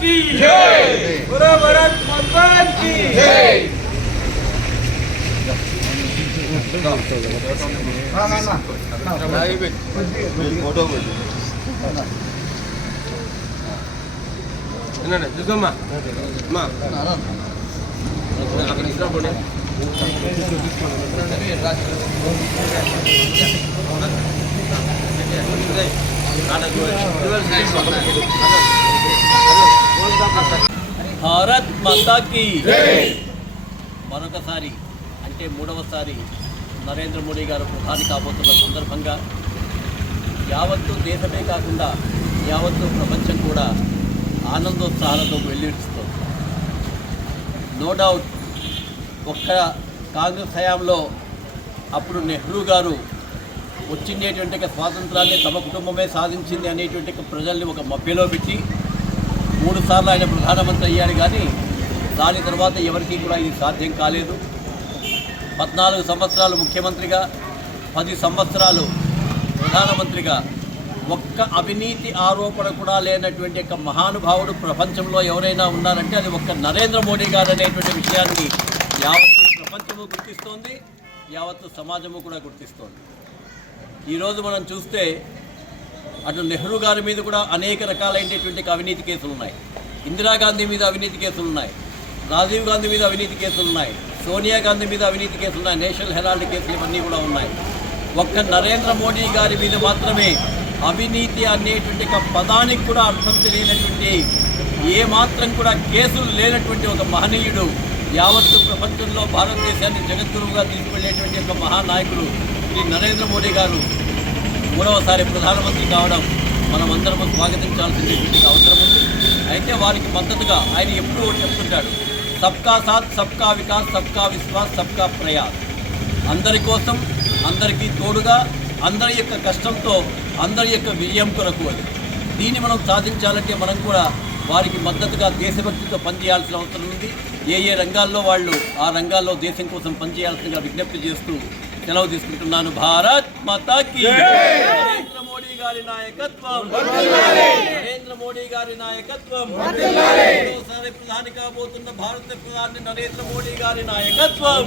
की जय पूरा भारत भगवान की जय Thank you. భారత్ మాతాకి మరొకసారి అంటే మూడవసారి నరేంద్ర మోడీ గారు ప్రధాని కాబోతున్న సందర్భంగా యావత్తు దేశమే కాకుండా యావత్తు ప్రపంచం కూడా ఆనందోత్సాహాలతో వెల్లివిరుస్తుంది నో డౌట్ ఒక్క కాంగ్రెస్ హయాంలో అప్పుడు నెహ్రూ గారు వచ్చిండేటువంటి స్వాతంత్రాన్ని తమ కుటుంబమే సాధించింది అనేటువంటి ప్రజల్ని ఒక మభ్యలో పెట్టి మూడు సార్లు ఆయన ప్రధానమంత్రి అయ్యాడు కానీ దాని తర్వాత ఎవరికీ కూడా ఇది సాధ్యం కాలేదు. పద్నాలుగు సంవత్సరాలు ముఖ్యమంత్రిగా పది సంవత్సరాలు ప్రధానమంత్రిగా ఒక్క అవినీతి ఆరోపణ కూడా లేనటువంటి ఒక మహానుభావుడు ప్రపంచంలో ఎవరైనా ఉన్నారంటే అది ఒక్క నరేంద్ర మోడీ గారు అనేటువంటి విషయాన్ని యావత్తు ప్రపంచము గుర్తిస్తోంది యావత్తు సమాజము కూడా గుర్తిస్తోంది. ఈరోజు మనం చూస్తే అటు నెహ్రూ గారి మీద కూడా అనేక రకాలైనటువంటి అవినీతి కేసులు ఉన్నాయి. ఇందిరాగాంధీ మీద అవినీతి కేసులు ఉన్నాయి. రాజీవ్ గాంధీ మీద అవినీతి కేసులు ఉన్నాయి. సోనియా గాంధీ మీద అవినీతి కేసులు ఉన్నాయి. నేషనల్ హెరాల్డ్ కేసులు ఇవన్నీ కూడా ఉన్నాయి. ఒక్క నరేంద్ర మోడీ గారి మీద మాత్రమే అవినీతి అనేటువంటి ఒక పదానికి కూడా అర్థం తెలియనటువంటి ఏమాత్రం కూడా కేసులు లేనటువంటి ఒక మహనీయుడు యావత్తు ప్రపంచంలో భారతదేశాన్ని జగద్గురువుగా తీసుకువెళ్ళేటువంటి ఒక మహానాయకుడు శ్రీ నరేంద్ర మోడీ గారు మూడవసారి ప్రధానమంత్రి కావడం మనం అందరము స్వాగతించాల్సినటువంటి అవసరం ఉంది. అయితే వారికి మద్దతుగా ఆయన ఎప్పుడూ చెప్తుంటాడు సబ్కా సాత్ సబ్కా వికాస్ సబ్కా విశ్వాస్ సబ్కా ప్రయాస్. అందరి కోసం అందరికీ తోడుగా అందరి యొక్క కష్టంతో అందరి యొక్క విజయం కొరకు అది. దీన్ని మనం సాధించాలంటే మనం కూడా వారికి మద్దతుగా దేశభక్తితో పనిచేయాల్సిన అవసరం ఉంది. ఏ ఏ రంగాల్లో వాళ్ళు ఆ రంగాల్లో దేశం కోసం పనిచేయాల్సిందిగా విజ్ఞప్తి చేస్తూ సెలవు తీసుకుంటున్నాను. భారత్ మాతాకి నరేంద్ర మోడీ గారి నాయకత్వం. నరేంద్ర మోడీ గారి నాయకత్వం. మూడోసారి ప్రధాని కాబోతున్న భారత ప్రధాని నరేంద్ర మోడీ గారి నాయకత్వం.